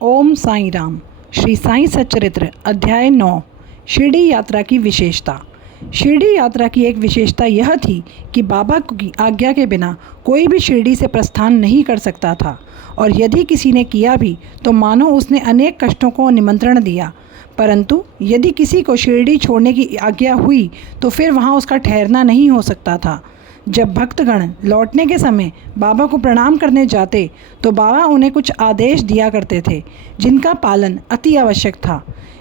ओम साईं राम। श्री साईं सच्चरित्र अध्याय 9। शिरडी यात्रा की विशेषता। शिरडी यात्रा की एक विशेषता यह थी कि बाबा की आज्ञा के बिना कोई भी शिरडी से प्रस्थान नहीं कर सकता था, और यदि किसी ने किया भी तो मानो उसने अनेक कष्टों को निमंत्रण दिया। परंतु यदि किसी को शिरडी छोड़ने की आज्ञा हुई तो फिर वहाँ उसका ठहरना नहीं हो सकता था। जब भक्तगण लौटने के समय बाबा को प्रणाम करने जाते तो बाबा उन्हें कुछ आदेश दिया करते थे, जिनका पालन अति आवश्यक था।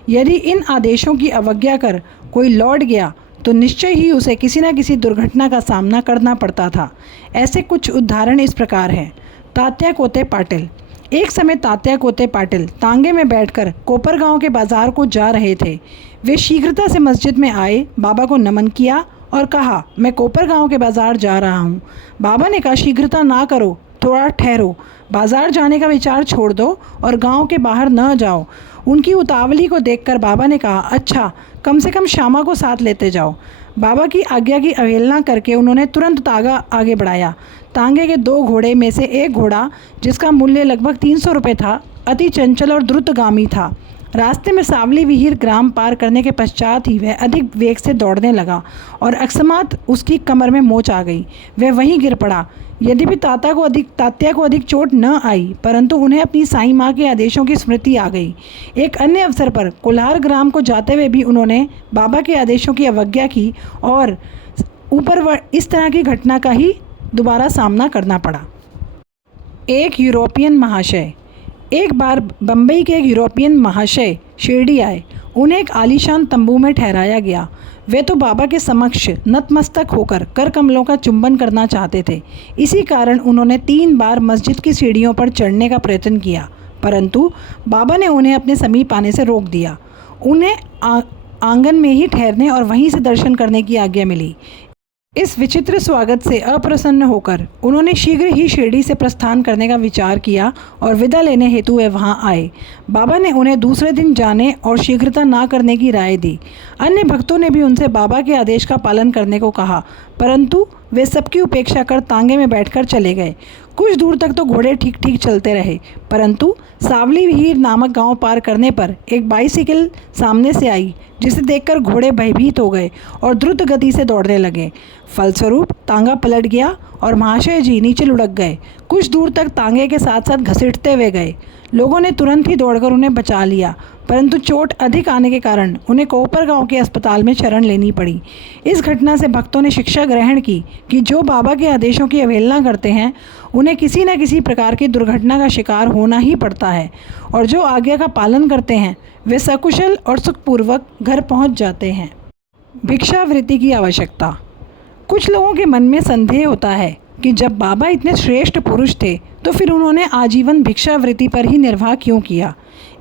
यदि इन आदेशों की अवज्ञा कर कोई लौट गया तो निश्चय ही उसे किसी न किसी दुर्घटना का सामना करना पड़ता था। ऐसे कुछ उदाहरण इस प्रकार हैं। तात्या कोते पाटिल। एक समय तात्या कोते पाटिल तांगे में बैठकर कोपरगांव के बाजार को जा रहे थे। वे शीघ्रता से मस्जिद में आए, बाबा को नमन किया और कहा, मैं कोपरगांव के बाज़ार जा रहा हूँ। बाबा ने कहा, शीघ्रता ना करो, थोड़ा ठहरो, बाज़ार जाने का विचार छोड़ दो और गांव के बाहर न जाओ। उनकी उतावली को देखकर बाबा ने कहा, अच्छा, कम से कम श्यामा को साथ लेते जाओ। बाबा की आज्ञा की अवहेलना करके उन्होंने तुरंत तांगा आगे बढ़ाया। तांगे के 2 घोड़े में से एक घोड़ा, जिसका मूल्य लगभग 300 रुपये था, अति चंचल और द्रुतगामी था। रास्ते में सावली विहीर ग्राम पार करने के पश्चात ही वह अधिक वेग से दौड़ने लगा और अकस्मात उसकी कमर में मोच आ गई। वह वहीं गिर पड़ा। यद्यपि तात्या को अधिक चोट न आई, परंतु उन्हें अपनी साईं माँ के आदेशों की स्मृति आ गई। एक अन्य अवसर पर कोल्हार ग्राम को जाते हुए भी उन्होंने बाबा के आदेशों की अवज्ञा की और ऊपर इस तरह की घटना का ही दोबारा सामना करना पड़ा। एक यूरोपियन महाशय। एक बार बम्बई के एक यूरोपियन महाशय शिरडी आए। उन्हें एक आलीशान तंबू में ठहराया गया। वे तो बाबा के समक्ष नतमस्तक होकर कर कमलों का चुंबन करना चाहते थे। इसी कारण उन्होंने 3 बार मस्जिद की सीढ़ियों पर चढ़ने का प्रयत्न किया, परंतु बाबा ने उन्हें अपने समीप आने से रोक दिया। उन्हें आंगन में ही ठहरने और वहीं से दर्शन करने की आज्ञा मिली। इस विचित्र स्वागत से अप्रसन्न होकर उन्होंने शीघ्र ही शिरडी से प्रस्थान करने का विचार किया और विदा लेने हेतु वे वहाँ आए। बाबा ने उन्हें दूसरे दिन जाने और शीघ्रता ना करने की राय दी। अन्य भक्तों ने भी उनसे बाबा के आदेश का पालन करने को कहा, परंतु वे सबकी उपेक्षा कर तांगे में बैठकर चले गए। कुछ दूर तक तो घोड़े ठीक ठीक चलते रहे, परंतु सावली विहीर नामक गांव पार करने पर एक बाइसिकल सामने से आई, जिसे देखकर घोड़े भयभीत हो गए और द्रुत गति से दौड़ने लगे। फलस्वरूप तांगा पलट गया और महाशय जी नीचे लुढ़क गए। कुछ दूर तक तांगे के साथ साथ घसीटते हुए गए। लोगों ने तुरंत ही दौड़कर उन्हें बचा लिया, परंतु चोट अधिक आने के कारण उन्हें कोपरगांव के अस्पताल में शरण लेनी पड़ी। इस घटना से भक्तों ने शिक्षा ग्रहण की कि जो बाबा के आदेशों की अवहेलना करते हैं उन्हें किसी न किसी प्रकार की दुर्घटना का शिकार होना ही पड़ता है, और जो आज्ञा का पालन करते हैं वे सकुशल और सुखपूर्वक घर पहुंच जाते हैं। भिक्षावृत्ति की आवश्यकता। कुछ लोगों के मन में संदेह होता है कि जब बाबा इतने श्रेष्ठ पुरुष थे तो फिर उन्होंने आजीवन भिक्षावृत्ति पर ही निर्वाह क्यों किया।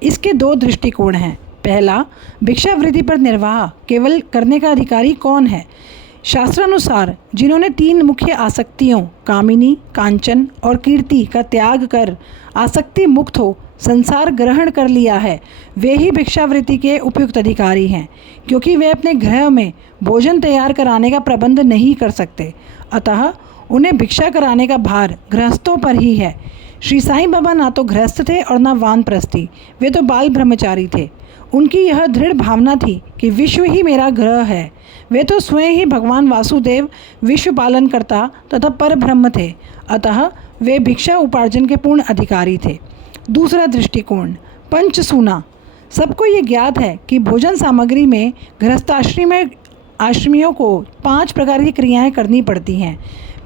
इसके 2 दृष्टिकोण हैं। पहला, भिक्षावृत्ति पर निर्वाह केवल करने का अधिकारी कौन है। शास्त्रानुसार जिन्होंने 3 मुख्य आसक्तियों कामिनी, कांचन और कीर्ति का त्याग कर आसक्ति मुक्त हो संसार ग्रहण कर लिया है, वे ही भिक्षावृत्ति के उपयुक्त अधिकारी हैं, क्योंकि वे अपने गृह में भोजन तैयार कराने का प्रबंध नहीं कर सकते। अतः उन्हें भिक्षा कराने का भार गृहस्थों पर ही है। श्री साईं बाबा ना तो गृहस्थ थे और ना वानप्रस्थी, वे तो बाल ब्रह्मचारी थे। उनकी यह दृढ़ भावना थी कि विश्व ही मेरा गृह है। वे तो स्वयं ही भगवान वासुदेव विश्व पालन करता तथा पर ब्रह्म थे, अतः वे भिक्षा उपार्जन के पूर्ण अधिकारी थे। दूसरा दृष्टिकोण, पंचसूना। सबको ये ज्ञात है कि भोजन सामग्री में आश्रमियों को 5 प्रकार की क्रियाएं करनी पड़ती हैं: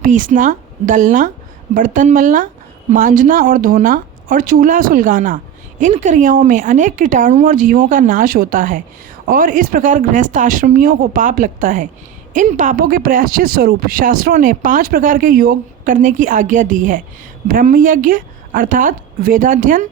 पीसना, दलना, बर्तन मलना, मांजना और धोना और चूल्हा सुलगाना। इन क्रियाओं में अनेक कीटाणुओं और जीवों का नाश होता है और इस प्रकार गृहस्थाश्रमियों को पाप लगता है। इन पापों के प्रायश्चित स्वरूप शास्त्रों ने 5 प्रकार के योग करने की आज्ञा दी है: ब्रह्मयज्ञ अर्थात वेदाध्ययन,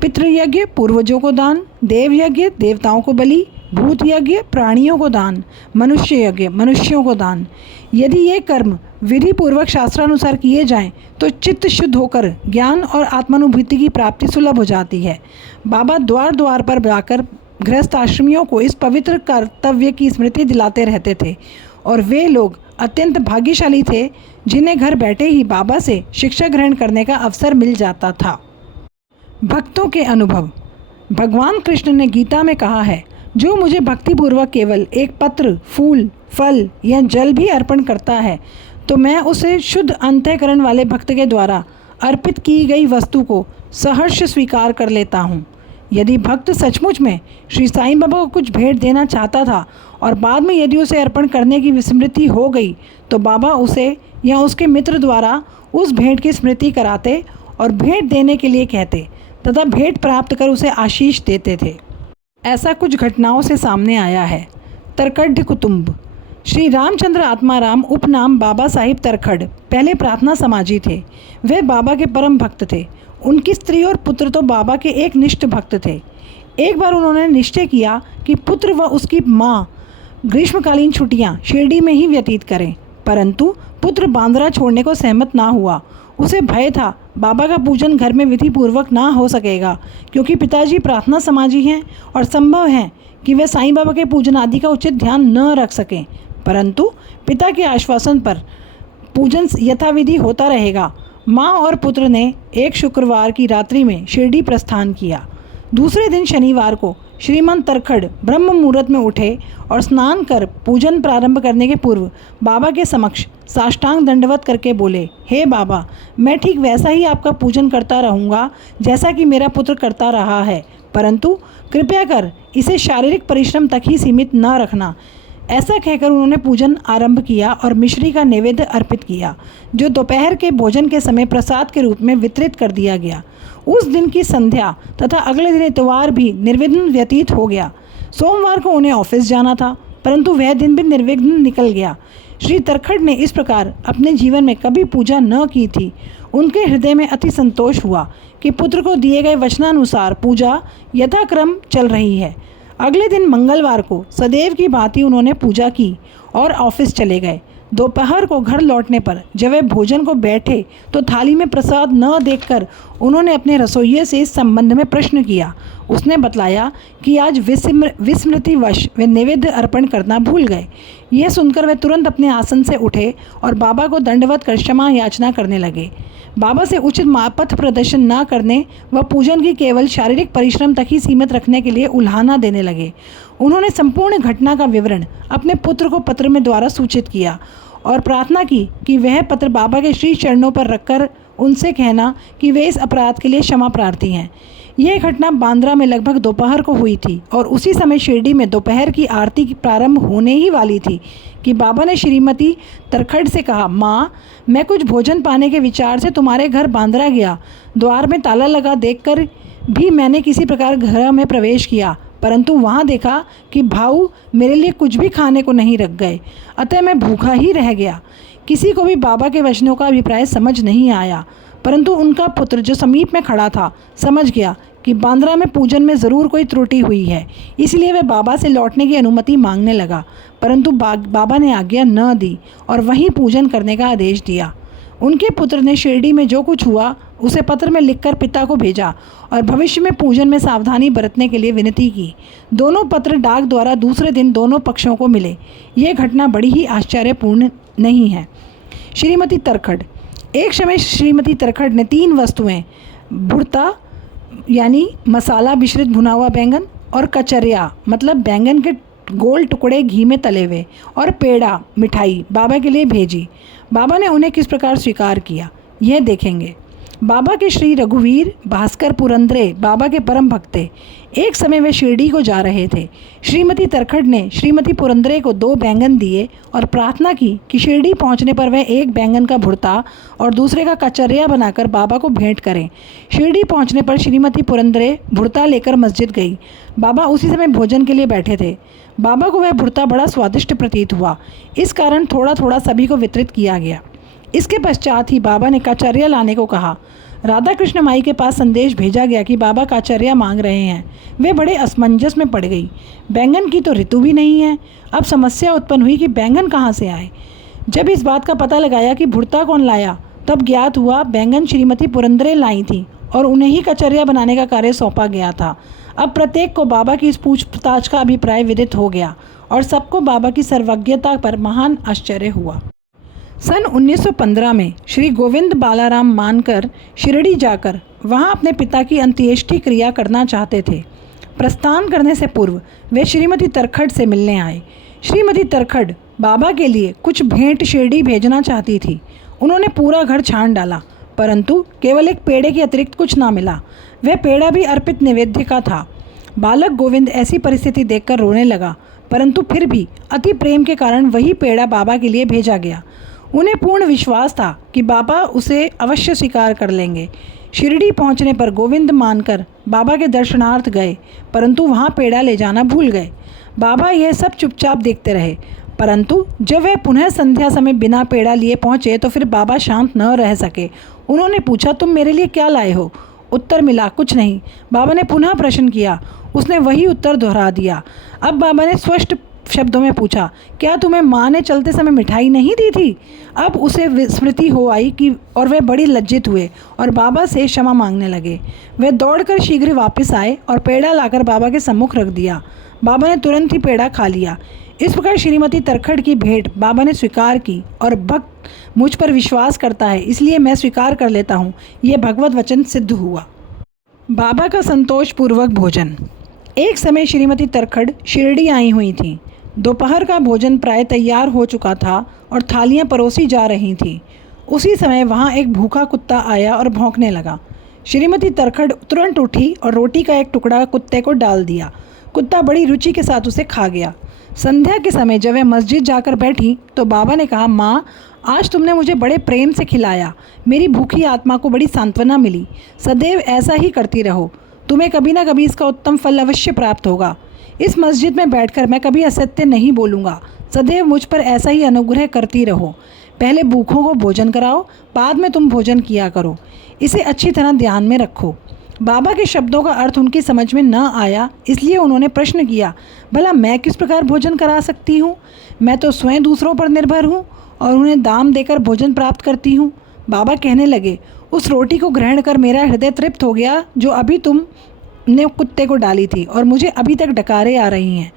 पितृयज्ञ पूर्वजों को दान, देवयज्ञ देवताओं को बलि, भूत यज्ञ प्राणियों को दान, मनुष्य यज्ञ मनुष्यों को दान। यदि ये कर्म विधि पूर्वक शास्त्रानुसार किए जाएं तो चित्त शुद्ध होकर ज्ञान और आत्मानुभूति की प्राप्ति सुलभ हो जाती है। बाबा द्वार द्वार पर जाकर गृहस्थ आश्रमियों को इस पवित्र कर्तव्य की स्मृति दिलाते रहते थे, और वे लोग अत्यंत भाग्यशाली थे जिन्हें घर बैठे ही बाबा से शिक्षा ग्रहण करने का अवसर मिल जाता था। भक्तों के अनुभव। भगवान कृष्ण ने गीता में कहा है, जो मुझे भक्तिपूर्वक केवल एक पत्र, फूल, फल या जल भी अर्पण करता है तो मैं उसे शुद्ध अंतःकरण वाले भक्त के द्वारा अर्पित की गई वस्तु को सहर्ष स्वीकार कर लेता हूँ। यदि भक्त सचमुच में श्री साईं बाबा को कुछ भेंट देना चाहता था और बाद में यदि उसे अर्पण करने की विस्मृति हो गई तो बाबा उसे या उसके मित्र द्वारा उस भेंट की स्मृति कराते और भेंट देने के लिए कहते तथा भेंट प्राप्त कर उसे आशीष देते थे। ऐसा कुछ घटनाओं से सामने आया है। तरखड़ कुटुंब। श्री रामचंद्र आत्माराम उपनाम बाबा साहिब तरखड़ पहले प्रार्थना समाजी थे। वे बाबा के परम भक्त थे। उनकी स्त्री और पुत्र तो बाबा के एक निष्ठ भक्त थे। एक बार उन्होंने निश्चय किया कि पुत्र व उसकी माँ ग्रीष्मकालीन छुट्टियाँ शिरडी में ही व्यतीत करें, परंतु पुत्र बांद्रा छोड़ने को सहमत ना हुआ। उसे भय था बाबा का पूजन घर में विधि पूर्वक ना हो सकेगा, क्योंकि पिताजी प्रार्थना समाजी हैं और संभव है कि वे साईं बाबा के पूजन आदि का उचित ध्यान न रख सकें। परंतु पिता के आश्वासन पर पूजन यथाविधि होता रहेगा। माँ और पुत्र ने एक शुक्रवार की रात्रि में शिरडी प्रस्थान किया। दूसरे दिन शनिवार को श्रीमान तरखड़ ब्रह्म मुहूर्त में उठे और स्नान कर पूजन प्रारंभ करने के पूर्व बाबा के समक्ष साष्टांग दंडवत करके बोले, हे बाबा, मैं ठीक वैसा ही आपका पूजन करता रहूँगा जैसा कि मेरा पुत्र करता रहा है, परंतु कृपया कर इसे शारीरिक परिश्रम तक ही सीमित न रखना। ऐसा कहकर उन्होंने पूजन आरंभ किया और मिश्री का नैवेद्य अर्पित किया, जो दोपहर के भोजन के समय प्रसाद के रूप में वितरित कर दिया गया। उस दिन की संध्या तथा अगले दिन इतवार भी निर्विघ्न व्यतीत हो गया। सोमवार को उन्हें ऑफिस जाना था, परंतु वह दिन भी निर्विघ्न निकल गया। श्री तरखड़ ने इस प्रकार अपने जीवन में कभी पूजा न की थी। उनके हृदय में अति संतोष हुआ कि पुत्र को दिए गए वचनानुसार पूजा यथाक्रम चल रही है। अगले दिन मंगलवार को सदैव की भांति उन्होंने पूजा की और ऑफिस चले गए। दोपहर को घर लौटने पर जब वे भोजन को बैठे तो थाली में प्रसाद न देखकर उन्होंने अपने रसोइये से इस संबंध में प्रश्न किया। उसने बतलाया कि आज विस्मृतिवश वे नैवेद्य अर्पण करना भूल गए। यह सुनकर वे तुरंत अपने आसन से उठे और बाबा को दंडवत कर क्षमा याचना करने लगे। बाबा से उचित पथ प्रदर्शन न करने व पूजन की केवल शारीरिक परिश्रम तक ही सीमित रखने के लिए उल्हाना देने लगे। उन्होंने संपूर्ण घटना का विवरण अपने पुत्र को पत्र में द्वारा सूचित किया और प्रार्थना की कि वह पत्र बाबा के श्री चरणों पर रखकर उनसे कहना कि वे इस अपराध के लिए क्षमा प्रार्थी हैं। यह घटना बांद्रा में लगभग दोपहर को हुई थी और उसी समय शिरडी में दोपहर की आरती प्रारंभ होने ही वाली थी कि बाबा ने श्रीमती तरखड़ से कहा, माँ, मैं कुछ भोजन पाने के विचार से तुम्हारे घर बांद्रा गया। द्वार में ताला लगा देखकर भी मैंने किसी प्रकार घर में प्रवेश किया, परंतु वहाँ देखा कि भाऊ मेरे लिए कुछ भी खाने को नहीं रख गए, अतः मैं भूखा ही रह गया। किसी को भी बाबा के वचनों का अभिप्राय समझ नहीं आया, परंतु उनका पुत्र जो समीप में खड़ा था समझ गया कि बांद्रा में पूजन में ज़रूर कोई त्रुटि हुई है, इसलिए वह बाबा से लौटने की अनुमति मांगने लगा, परंतु बाबा ने आज्ञा न दी और वहीं पूजन करने का आदेश दिया। उनके पुत्र ने शिरडी में जो कुछ हुआ उसे पत्र में लिखकर पिता को भेजा और भविष्य में पूजन में सावधानी बरतने के लिए विनती की। दोनों पत्र डाक द्वारा दूसरे दिन दोनों पक्षों को मिले। यह घटना बड़ी ही आश्चर्यपूर्ण नहीं है। श्रीमती तरखड़। एक समय श्रीमती तरखड़ ने 3 वस्तुएं, भुर्ता यानी मसाला मिश्रित भुना हुआ बैंगन, और कचरिया मतलब बैंगन के गोल टुकड़े घी में तले हुए, और पेड़ा मिठाई बाबा के लिए भेजी। बाबा ने उन्हें किस प्रकार स्वीकार किया यह देखेंगे। बाबा के श्री रघुवीर भास्कर पुरंदरे बाबा के परम भक्त थे। एक समय वे शिरडी को जा रहे थे। श्रीमती तरखड़ ने श्रीमती पुरंदरे को 2 बैंगन दिए और प्रार्थना की कि शिरडी पहुंचने पर वह एक बैंगन का भुर्ता और दूसरे का कचरिया बनाकर बाबा को भेंट करें। शिरडी पहुंचने पर श्रीमती पुरंदरे भुर्ता लेकर मस्जिद गई। बाबा उसी समय भोजन के लिए बैठे थे। बाबा को वह भुर्ता बड़ा स्वादिष्ट प्रतीत हुआ, इस कारण थोड़ा थोड़ा सभी को वितरित किया गया। इसके पश्चात ही बाबा ने कचरिया लाने को कहा। राधा कृष्ण माई के पास संदेश भेजा गया कि बाबा कचरिया मांग रहे हैं। वे बड़े असमंजस में पड़ गई। बैंगन की तो ऋतु भी नहीं है। अब समस्या उत्पन्न हुई कि बैंगन कहाँ से आए। जब इस बात का पता लगाया कि भुर्ता कौन लाया, तब ज्ञात हुआ बैंगन श्रीमती पुरंदरे लाई थी और उन्हें ही कचरिया बनाने का कार्य सौंपा गया था। अब प्रत्येक को बाबा की इस पूछताछ का अभिप्राय विदित हो गया और सबको बाबा की सर्वज्ञता पर महान आश्चर्य हुआ। सन 1915 में श्री गोविंद बालाराम मानकर शिरडी जाकर वहां अपने पिता की अंत्येष्टि क्रिया करना चाहते थे। प्रस्थान करने से पूर्व वे श्रीमती तरखड़ से मिलने आए। श्रीमती तरखड़ बाबा के लिए कुछ भेंट शिरडी भेजना चाहती थी। उन्होंने पूरा घर छान डाला, परंतु केवल एक पेड़े के अतिरिक्त कुछ ना मिला। वह पेड़ा भी अर्पित नैवेद्य का था। बालक गोविंद ऐसी परिस्थिति देखकर रोने लगा, परंतु फिर भी अति प्रेम के कारण वही पेड़ा बाबा के लिए भेजा गया। उन्हें पूर्ण विश्वास था कि बाबा उसे अवश्य स्वीकार कर लेंगे। शिरडी पहुंचने पर गोविंद मानकर बाबा के दर्शनार्थ गए, परंतु वहां पेड़ा ले जाना भूल गए। बाबा यह सब चुपचाप देखते रहे, परंतु जब वह पुनः संध्या समय बिना पेड़ा लिए पहुंचे तो फिर बाबा शांत न रह सके। उन्होंने पूछा, तुम मेरे लिए क्या लाए हो? उत्तर मिला, कुछ नहीं। बाबा ने पुनः प्रश्न किया, उसने वही उत्तर दोहरा दिया। अब बाबा ने स्पष्ट शब्दों में पूछा, क्या तुम्हें माँ ने चलते समय मिठाई नहीं दी थी? अब उसे स्मृति हो आई कि और वह बड़ी लज्जित हुए और बाबा से क्षमा मांगने लगे। वे दौड़कर शीघ्र वापस आए और पेड़ा लाकर बाबा के सम्मुख रख दिया। बाबा ने तुरंत ही पेड़ा खा लिया। इस प्रकार श्रीमती तरखड़ की भेंट बाबा ने स्वीकार की और भक्त मुझ पर विश्वास करता है, इसलिए मैं स्वीकार कर लेता हूँ। यह भगवत वचन सिद्ध हुआ। बाबा का संतोषपूर्वक भोजन। एक समय श्रीमती तरखड़ शिरडी आई हुई थी। दोपहर का भोजन प्राय तैयार हो चुका था और थालियां परोसी जा रही थीं। उसी समय वहां एक भूखा कुत्ता आया और भौंकने लगा। श्रीमती तरखड़ तुरंत उठी और रोटी का एक टुकड़ा कुत्ते को डाल दिया। कुत्ता बड़ी रुचि के साथ उसे खा गया। संध्या के समय जब वह मस्जिद जाकर बैठी तो बाबा ने कहा, माँ, आज तुमने मुझे बड़े प्रेम से खिलाया। मेरी भूखी आत्मा को बड़ी सांत्वना मिली। सदैव ऐसा ही करती रहो, तुम्हें कभी ना कभी इसका उत्तम फल अवश्य प्राप्त होगा। इस मस्जिद में बैठकर मैं कभी असत्य नहीं बोलूँगा। सदैव मुझ पर ऐसा ही अनुग्रह करती रहो। पहले भूखों को भोजन कराओ, बाद में तुम भोजन किया करो। इसे अच्छी तरह ध्यान में रखो। बाबा के शब्दों का अर्थ उनकी समझ में न आया, इसलिए उन्होंने प्रश्न किया, भला मैं किस प्रकार भोजन करा सकती हूँ? मैं तो स्वयं दूसरों पर निर्भर हूँ और उन्हें दाम देकर भोजन प्राप्त करती हूँ। बाबा कहने लगे, उस रोटी को ग्रहण कर मेरा हृदय तृप्त हो गया जो अभी तुमने कुत्ते को डाली थी और मुझे अभी तक डकारें आ रही हैं।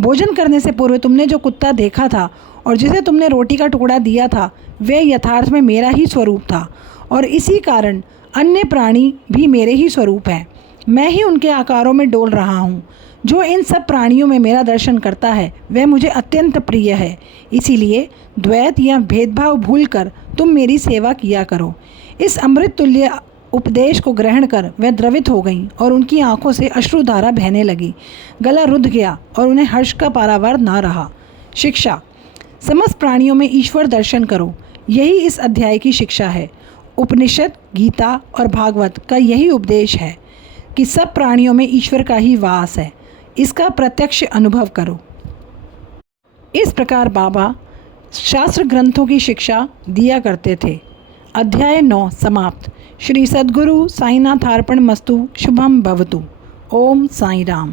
भोजन करने से पूर्व तुमने जो कुत्ता देखा था और जिसे तुमने रोटी का टुकड़ा दिया था, वह यथार्थ में मेरा ही स्वरूप था और इसी कारण अन्य प्राणी भी मेरे ही स्वरूप हैं। मैं ही उनके आकारों में डोल रहा हूँ। जो इन सब प्राणियों में मेरा दर्शन करता है वह मुझे अत्यंत प्रिय है। इसीलिए द्वैत या भेदभाव भूलकर तुम मेरी सेवा किया करो। इस अमृत तुल्य उपदेश को ग्रहण कर वह द्रवित हो गईं और उनकी आंखों से अश्रुधारा बहने लगी। गला रुंध गया और उन्हें हर्ष का पारावार ना रहा। शिक्षा। समस्त प्राणियों में ईश्वर दर्शन करो, यही इस अध्याय की शिक्षा है। उपनिषद, गीता और भागवत का यही उपदेश है कि सब प्राणियों में ईश्वर का ही वास है। इसका प्रत्यक्ष अनुभव करो। इस प्रकार बाबा शास्त्र ग्रंथों की शिक्षा दिया करते थे। अध्याय 9 समाप्त। श्री सद्गुरु साईनाथार्पण मस्तु। शुभम भवतु। ओम साई राम।